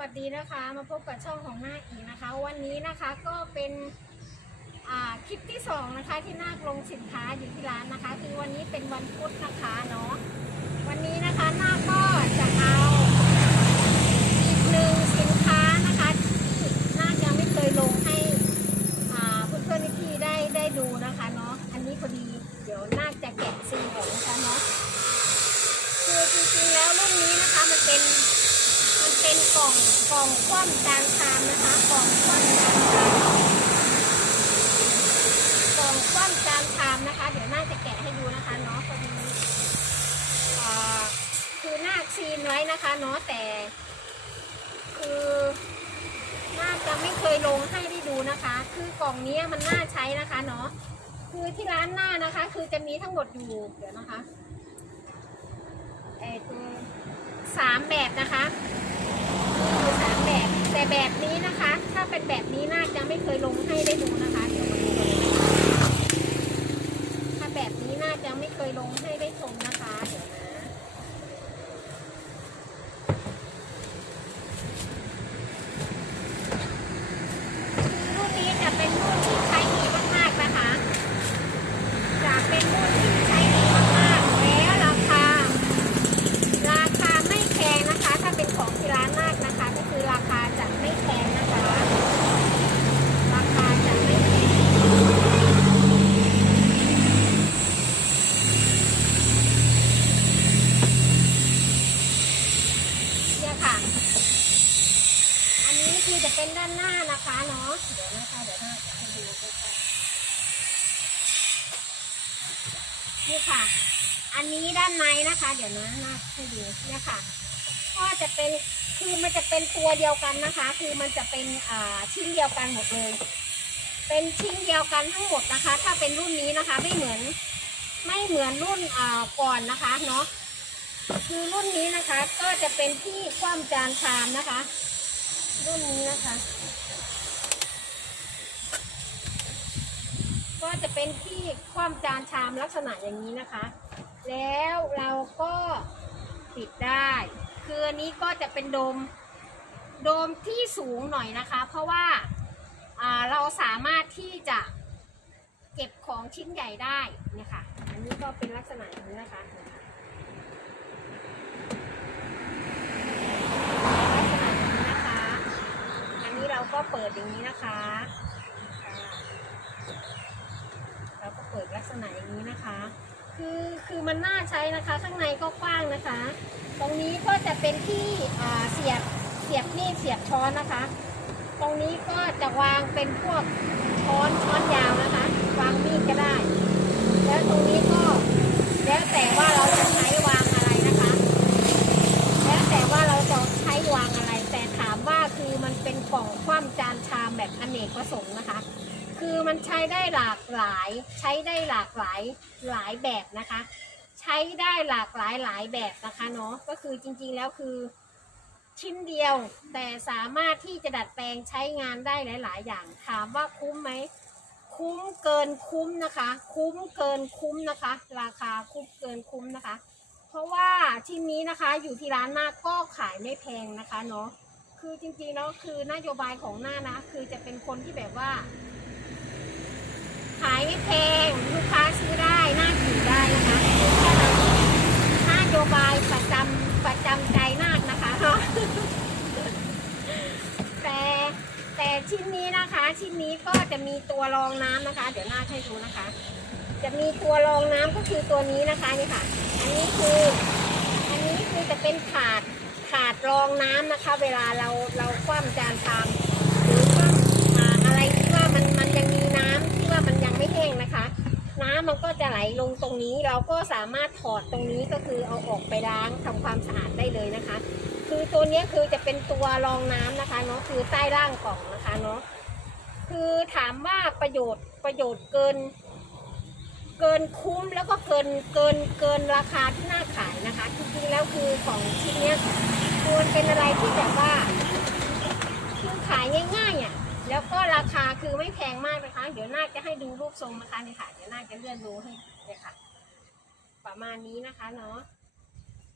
วัสดีนะคะมาพบกับช่องของนาอีกนะคะ วันนี้นะคะก็เป็นคลิปที่สองนะคะที่นาคลงสินค้าอยู่ที่ร้านนะคะ คือวันนี้เป็นวันพุธนะคะเนาะวันนี้นะคะนาคก็จะเอาอีกหนึ่งสินค้านะคะที่นาคยังไม่เคยลงให้อ่าเพื่อนๆพี่ๆได้ได้ดูนะคะเนาะอันนี้พอดีเดี๋ยวนาคจะแกะซีลก่อนนะคะเนาะคือจริงๆแล้วรุ่นนี้นะคะมันเป็น มันเป็นกล่องกล่องคว่ำจานชามนะคะ กล่องคว่ำจานชามกล่องคว่ำจานชามนะคะ เดี๋ยวน่าจะแกะให้ดูนะคะเนาะพอดีอ่าคือหน้าซีนไว้นะคะเนาะแต่ คือน่าจะไม่เคยลงให้ได้ดูนะคะ คือกล่องนี้มันน่าใช้นะคะเนาะคือที่ร้านหน้านะคะ คือจะมีทั้งหมดอยู่เดี๋ยวนะคะเออสามแบบนะคะมีสาม แบบแต่แบบนี้นะคะ ถ้าเป็นแบบนี้น่าจะไม่เคยลงให้ได้ดูนะคะเดี๋ยวมาดูกันเลยนะคะถ้าแบบนี้น่าจะไม่เคยลงให้ได้ชมนะคะเดี๋ยวนะรุ่นนี้จะเป็นรุ่นที่ใช้ดีมากๆนะคะจะเป็นรุ่นที่ใช้ดีมากๆแล้วราคา ราคาไม่แพงนะคะ ถ้าเป็นของที่ร้านมากนะคะ ก็คือราคาจะไม่แพงนะคะ ราคาจะไม่แพงเนี่ยค่ะ อันนี้คือจะเป็นด้านหน้านะคะเนาะ เดี๋ยวนะคะเดี๋ยวหน้าจะให้ดูใกล้ๆ นี่ค่ะ อันนี้ด้านในนะคะ เดี๋ยวนะน้าให้ดูเนี่ยค่ะ ก็จะเป็นคือมันจะเป็นตัวเดียวกันนะคะ คือมันจะเป็นอ่าชิ้นเดียวกันหมดเลย เป็นชิ้นเดียวกันทั้งหมดนะคะ ถ้าเป็นรุ่นนี้นะคะ ไม่เหมือน ไม่เหมือนรุ่นอ่าก่อนนะคะเนาะคือรุ่นนี้นะคะ ก็จะเป็นที่คว่ำจานชามนะคะ รุ่นนี้นะคะ ก็จะเป็นที่คว่ำจานชามลักษณะอย่างนี้นะคะ แล้วเราก็ปิดได้ คืออันนี้ก็จะเป็นโดมโดมที่สูงหน่อยนะคะ เพราะว่าเราสามารถที่จะเก็บของชิ้นใหญ่ได้เนี่ยค่ะ อันนี้ก็เป็นลักษณะอย่างนี้นะคะลักษณะนี้นะคะ อันนี้เราก็เปิดอย่างนี้นะคะอ่า เปิดลักษณะอย่างนี้นะคะ คือคือมันน่าใช้นะคะข้างในก็กว้างนะคะ ตรงนี้ก็จะเป็นที่เสียบเสียบมีดเสียบช้อนนะคะ ตรงนี้ก็จะวางเป็นพวกช้อนช้อนยาวนะคะ วางมีดก็ได้ แล้วตรงนี้ก็แล้วแต่ว่าเราจะใช้วางอะไรนะคะ แล้วแต่ว่าเราจะใช้วางอะไร แต่ถามว่าคือมันเป็นกล่องคว่ำจานชามแบบอเนกประสงค์นะคะ คือมันใช้ได้หลากหลาย ใช้ได้หลากหลายหลายแบบนะคะ ใช้ได้หลากหลายหลายแบบนะคะเนาะก็คือจริงๆแล้วคือชิ้นเดียวแต่สามารถที่จะดัดแปลงใช้งานได้หลาย ๆ อย่างถามว่าคุ้มไหมคุ้มเกินคุ้มนะคะ คุ้มเกินคุ้มนะคะ ราคาคุ้มเกินคุ้มนะคะ เพราะว่าชิ้นนี้นะคะอยู่ที่ร้านมากก็ขายไม่แพงนะคะเนาะคือจริงๆแล้วคือนโยบายของหน้านะ คือจะเป็นคนที่แบบว่า ขายไม่แพงลูกค้าซื้อได้น่าถือได้นะคะแค่นั้นนโยบายประจำประจำใจนาคนะคะ แต่แต่ชิ้นนี้นะคะ ชิ้นนี้ก็จะมีตัวรองน้ำนะคะ เดี๋ยวนาคให้ดูนะคะ จะมีตัวรองน้ำก็คือตัวนี้นะคะนี่ค่ะ อันนี้คือ อันนี้คือจะเป็นถาดถาดรองน้ำนะคะ เวลาเราเราคว่ำจานชามหรือว่าอ่าอะไรที่ว่ามันมันยังมีน้ำที่ว่ามันยังไม่ แห้งนะคะ น้ำมันก็จะไหลลงตรงนี้ เราก็สามารถถอดตรงนี้ก็คือเอาออกไปล้างทำความสะอาดได้เลยนะคะ คือตัวนี้คือจะเป็นตัวรองน้ำนะคะเนาะคือใต้ร่างกล่องนะคะเนาะคือถามว่าประโยชน์ประโยชน์เกิน เกินคุ้มแล้วก็เกินเกินเกินราคาที่น่าขายนะคะจริงๆแล้วคือของชิ้นเนี้ยคือมันเป็นอะไรที่แบบว่าคือขายง่ายๆอะ แล้วก็ราคาคือไม่แพงมากนะคะ เดี๋ยวน่าจะให้ดูรูปทรงนะคะเนี่ยค่ะ เดี๋ยวน่าจะเลื่อนดูให้เนี่ยค่ะ ประมาณนี้นะคะเนาะ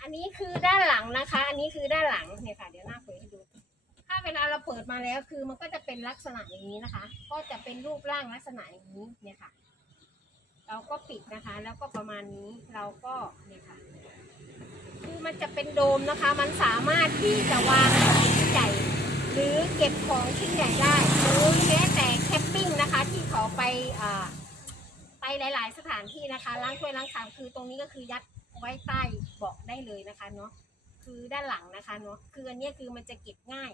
อันนี้คือด้านหลังนะคะ อันนี้คือด้านหลังเนี่ยค่ะ เดี๋ยวน่าเปิดให้ดู ถ้าเวลาเราเปิดมาแล้วคือมันก็จะเป็นลักษณะอย่างนี้นะคะ ก็จะเป็นรูปร่างลักษณะอย่างนี้เนี่ยค่ะ เราก็ปิดนะคะ แล้วก็ประมาณนี้ เราก็เนี่ยค่ะ คือมันจะเป็นโดมนะคะ มันสามารถที่จะวาง หรือเก็บของชิ้นใหญ่ได้หรือแม้แต่แคมปิ้งนะคะ ที่เขาไปอ่าไปหลาย ๆ สถานที่นะคะล้างถ้วยล้างชามคือตรงนี้ก็คือยัดไว้ใต้เบาะได้เลยนะคะเนาะคือด้านหลังนะคะเนาะคืออันนี้คือมันจะเก็บง่าย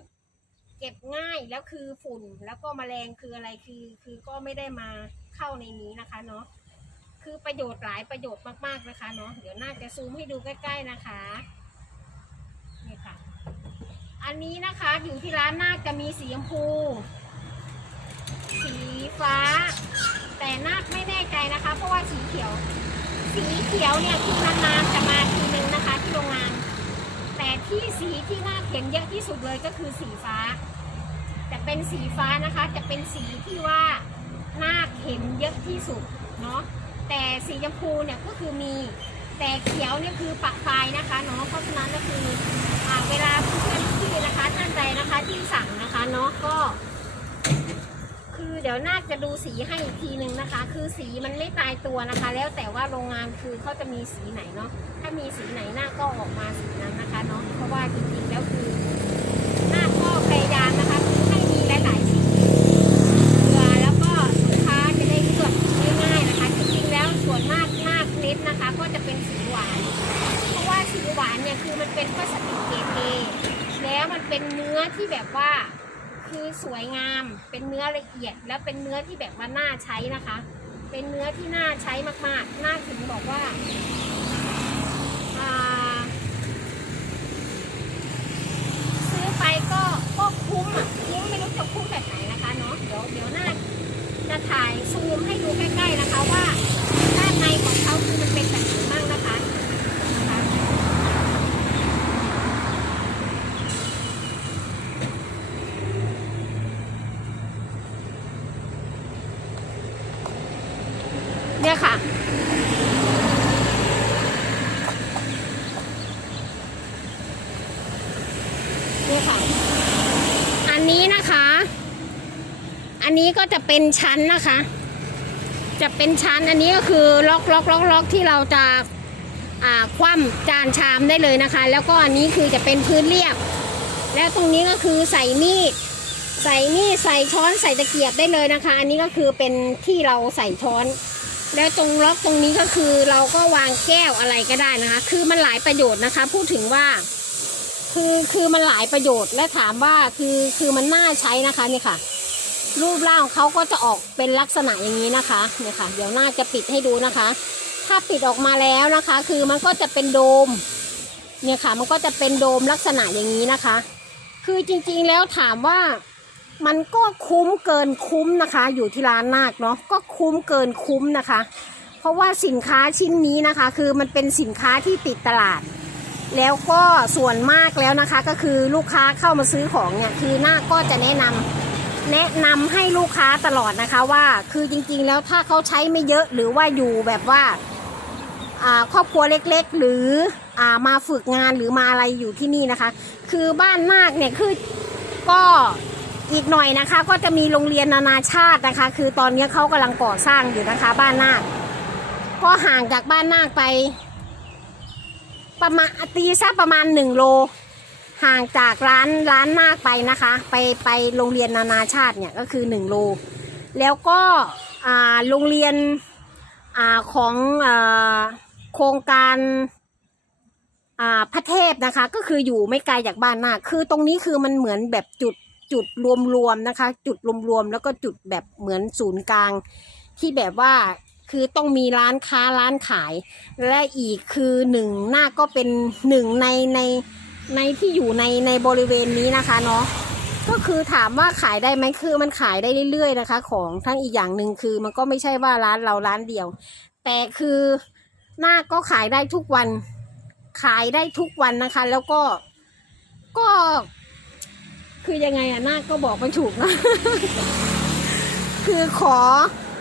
เก็บง่ายแล้วคือฝุ่นแล้วก็แมลงคืออะไรคือ คือก็ไม่ได้มาเข้าในนี้นะคะเนาะคือประโยชน์หลายประโยชน์มากๆนะคะเนาะเดี๋ยวน่าจะซูมให้ดูใกล้ ๆนะคะ อันนี้นะคะอยู่ที่ร้านนาคจะมีสีชมพู สีฟ้า แต่นาคไม่แน่ใจนะคะ เพราะว่าสีเขียว สีเขียวเนี่ยคือนานๆจะมาทีนึงนะคะที่โรงงาน แต่ที่สีที่นาคเห็นเยอะที่สุดเลยก็คือสีฟ้า จะเป็นสีฟ้านะคะ จะเป็นสีที่ว่านาคเห็นเยอะที่สุดเนาะแต่สีชมพูเนี่ยก็คือมีแต่เขียวเนี่ยคือปะปลายนะคะเนาะเพราะฉะนั้นก็คืออเวลาเพื่อนที่นะคะท่านใดนะคะที่สั่งนะคะเนาะก็ คือ เดี๋ยวนาจะดูสีให้อีกทีหนึ่งนะคะ คือสีมันไม่ตายตัวนะคะ แล้วแต่ว่าโรงงานคือเขาจะมีสีไหนเนาะถ้ามีสีไหนหน้าก็ออกมาสีนั้นนะคะเนาะเพราะว่าจริงๆแล้วคือนาคก็พยายามนะคะคือให้มีหลาย ๆ สีเพื่อแล้วก็ลูกค้าจะได้เลือกง่ายๆนะคะ จริงๆแล้วส่วนมากนาคเล็บนะคะ ก็จะเป็นสีหวาน เพราะว่าสีหวานเนี่ยคือมันเป็นพลาสติกเกรดเอแล้วมันเป็นเนื้อที่แบบว่า คือสวยงาม เป็นเนื้อ ละเอียดแล้วเป็นเนื้อที่แบบว่าน่าใช้นะคะ เป็นเนื้อที่น่าใช้มากๆ น่าถึงบอกว่าอ่า ซื้อไปก็ก็คุ้มอะ คุ้มไม่รู้จะคุ้มแบบไหนนะคะเนาะ เดี๋ยวเดี๋ยวน่าจะถ่ายซูมให้ดูใกล้ๆนะคะว่าด้านในของเขาคือมันเป็นแบบไหนบ้างนะคะนะคะ เนี่ยค่ะ เนี่ยค่ะ อันนี้นะคะ อั นี้ก็จะเป็นชั้นนะคะ จะเป็นชั้นอันนี้ก็คือล็อกล็อกล็อกล็อกที่เราจะอ่าคว่ำจานชามได้เลยนะคะ แล้วก็อันนี้คือจะเป็นพื้นเรียบ แล้วตรงนี้ก็คือใส่มีดใส่มีดใส่ช้อนใส่ตะเกียบได้เลยนะคะ อันนี้ก็คือเป็นที่เราใส่ช้อน แล้วตรงล็อกตรงนี้ก็คือเราก็วางแก้วอะไรก็ได้นะคะ คือมันหลายประโยชน์นะคะ พูดถึงว่าคือคือมันหลายประโยชน์และถามว่าคือคือมันน่าใช้นะคะนี่ค่ะ รูปร่างเขาก็จะออกเป็นลักษณะอย่างนี้นะคะเนี่ยค่ะ เดี๋ยวหน่าจะปิดให้ดูนะคะ ถ้าปิดออกมาแล้วนะคะ คือมันก็จะเป็นโดม เนี่ยค่ะ มันก็จะเป็นโดมลักษณะอย่างนี้นะคะ คือจริงๆแล้วถามว่ามันก็คุ้มเกินคุ้มนะคะ อยู่ที่ร้านนาคเนาะก็คุ้มเกินคุ้มนะคะ เพราะว่าสินค้าชิ้นนี้นะคะ คือมันเป็นสินค้าที่ติดตลาด แล้วก็ส่วนมากแล้วนะคะ ก็คือลูกค้าเข้ามาซื้อของเนี่ยคือนาคก็จะแนะนำ แนะนำให้ลูกค้าตลอดนะคะว่า คือจริงๆแล้วถ้าเขาใช้ไม่เยอะหรือว่าอยู่แบบว่าครอบครัวเล็กๆ หรืออมาฝึกงานหรือมาอะไรอยู่ที่นี่นะคะ คือบ้านนาคเนี่ยคือก็อีกหน่อยนะคะ ก็จะมีโรงเรียนนานาชาตินะคะ คือตอนนี้เขากำลังก่อสร้างอยู่นะคะ บ้านนาคก็ห่างจากบ้านนาคไป ประมาณตีซะประมาณหนึ่งโล ห่างจากร้านร้านนาคไปนะคะ ไปไปโรงเรียนนานาชาติเนี่ยก็คือหนึ่งโล แล้วก็อ่าโรงเรียนอ่าของอาโครงการอ่าพระเทพนะคะ ก็คืออยู่ไม่ไกลจากบ้านมาก คือตรงนี้คือมันเหมือนแบบจุดจุดรวมๆนะคะ จุดรวมๆแล้วก็จุดแบบเหมือนศูนย์กลาง ที่แบบว่าคือต้องมีร้านค้าร้านขาย และอีกคือหนึ่งหน้าก็เป็นหนึ่งในในใน ในที่อยู่ในในบริเวณนี้นะคะเนาะก็คือถามว่าขายได้ไหมคือมันขายได้เรื่อยๆนะคะ ของทั้งอีกอย่างหนึ่งคือ มันก็ไม่ใช่ว่าร้านเราร้านเดียว แต่คือหน้าก็ขายได้ทุกวัน ขายได้ทุกวันนะคะ แล้วก็ก็ คือยังไงอะหน้าก็บอกไม่ถูกนะคือขอ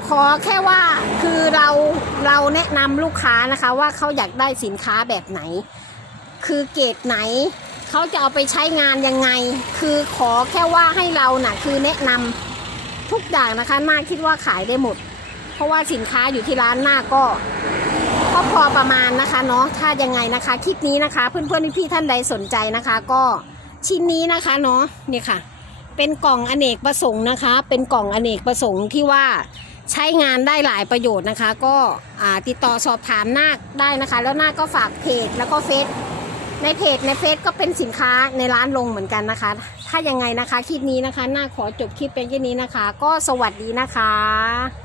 ขอแค่ว่าคือเราเราแนะนำลูกค้านะคะ ว่าเขาอยากได้สินค้าแบบไหน คือเกรดไหน เขาจะเอาไปใช้งานยังไง คือขอแค่ว่าให้เราน่ะคือแนะนำทุกอย่างนะคะน้าคิดว่าขายได้หมด เพราะว่าสินค้าอยู่ที่ร้านหน้าก็ก็พอประมาณนะคะเนาะถ้ายังไงนะคะคลิปนี้นะคะ เพื่อนๆพี่ๆท่านใดสนใจนะคะ ก็ชิ้นนี้นะคะเนาะนี่ค่ะ เป็นกล่องอเนกประสงค์นะคะ เป็นกล่องอเนกประสงค์ที่ว่าใช้งานได้หลายประโยชน์นะคะ ก็ติดต่อสอบถามนาคได้นะคะ แล้วนาคก็ฝากเพจแล้วก็เฟซ ในเพจในเฟซก็เป็นสินค้าในร้านลงเหมือนกันนะคะ ถ้ายังไงนะคะคลิปนี้นะคะนาขอจบคลิปเป็นแค่นี้นะคะ ก็สวัสดีนะคะ